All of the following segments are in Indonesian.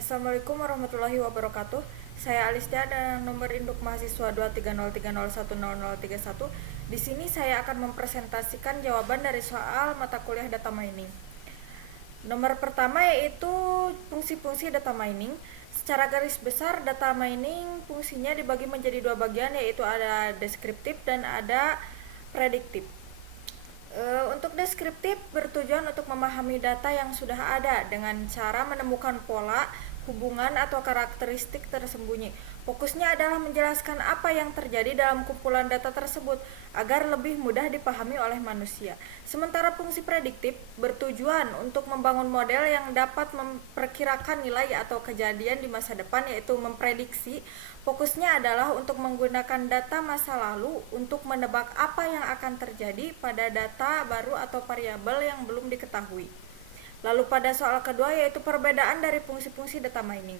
Assalamualaikum warahmatullahi wabarakatuh. Saya Alistia dan nomor induk mahasiswa 23030100031. Di sini saya akan mempresentasikan jawaban dari soal mata kuliah data mining. Nomor pertama yaitu fungsi-fungsi data mining. Secara garis besar, data mining fungsinya dibagi menjadi dua bagian, yaitu ada deskriptif dan ada prediktif. Untuk deskriptif bertujuan untuk memahami data yang sudah ada dengan cara menemukan pola, hubungan, atau karakteristik tersembunyi. Fokusnya adalah menjelaskan apa yang terjadi dalam kumpulan data tersebut agar lebih mudah dipahami oleh manusia. Sementara fungsi prediktif bertujuan untuk membangun model yang dapat memperkirakan nilai atau kejadian di masa depan, yaitu memprediksi. Fokusnya adalah untuk menggunakan data masa lalu untuk menebak apa yang akan terjadi pada data baru atau variabel yang belum diketahui. Lalu pada soal kedua yaitu perbedaan dari fungsi-fungsi data mining.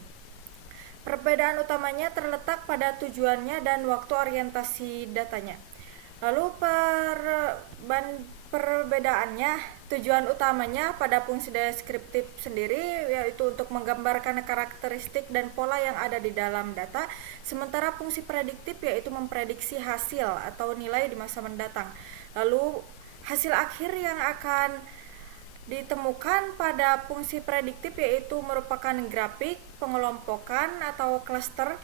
Perbedaan utamanya terletak pada tujuannya dan waktu orientasi datanya. Lalu perbedaannya, tujuan utamanya pada fungsi deskriptif sendiri yaitu untuk menggambarkan karakteristik dan pola yang ada di dalam data, sementara fungsi prediktif yaitu memprediksi hasil atau nilai di masa mendatang. Lalu hasil akhir yang akan ditemukan pada fungsi prediktif yaitu merupakan grafik, pengelompokan atau klaster,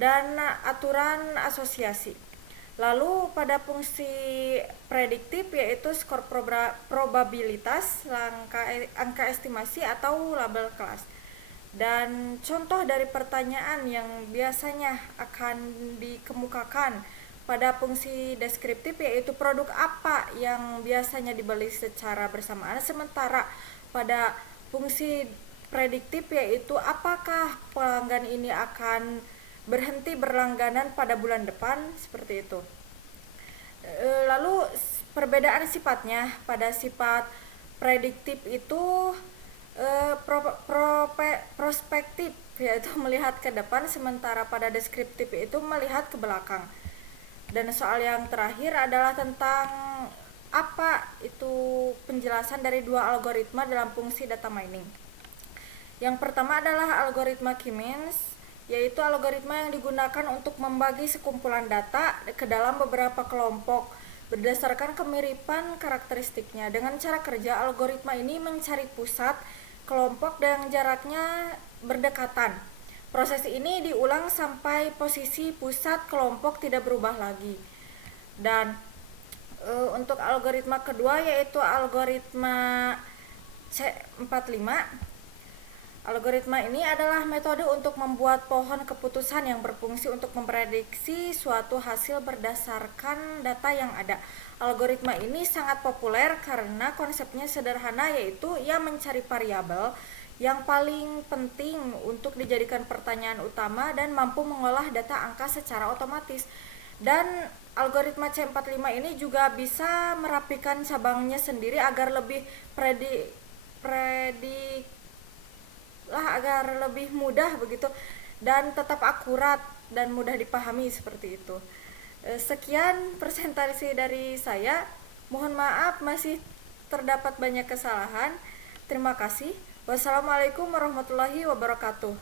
dan aturan asosiasi. Lalu pada fungsi prediktif yaitu skor probabilitas, angka estimasi atau label kelas. Dan contoh dari pertanyaan yang biasanya akan dikemukakan pada fungsi deskriptif yaitu produk apa yang biasanya dibeli secara bersamaan, sementara pada fungsi prediktif yaitu apakah pelanggan ini akan berhenti berlangganan pada bulan depan, seperti itu. Lalu perbedaan sifatnya, pada sifat prediktif itu prospektif yaitu melihat ke depan, sementara pada deskriptif itu melihat ke belakang. Dan soal yang terakhir adalah tentang apa itu penjelasan dari dua algoritma dalam fungsi data mining. Yang pertama adalah algoritma K-means, yaitu algoritma yang digunakan untuk membagi sekumpulan data ke dalam beberapa kelompok berdasarkan kemiripan karakteristiknya. Dengan cara kerja, algoritma ini mencari pusat kelompok dan jaraknya berdekatan. Proses ini diulang sampai posisi pusat kelompok tidak berubah lagi. Dan untuk algoritma kedua yaitu algoritma C45. Algoritma ini adalah metode untuk membuat pohon keputusan yang berfungsi untuk memprediksi suatu hasil berdasarkan data yang ada. Algoritma ini sangat populer karena konsepnya sederhana, yaitu ia mencari variabel yang paling penting untuk dijadikan pertanyaan utama dan mampu mengolah data angka secara otomatis. Dan algoritma C45 ini juga bisa merapikan cabangnya sendiri agar lebih agar lebih mudah begitu dan tetap akurat dan mudah dipahami, seperti itu. Sekian presentasi dari saya. Mohon maaf masih terdapat banyak kesalahan. Terima kasih. Wassalamualaikum warahmatullahi wabarakatuh.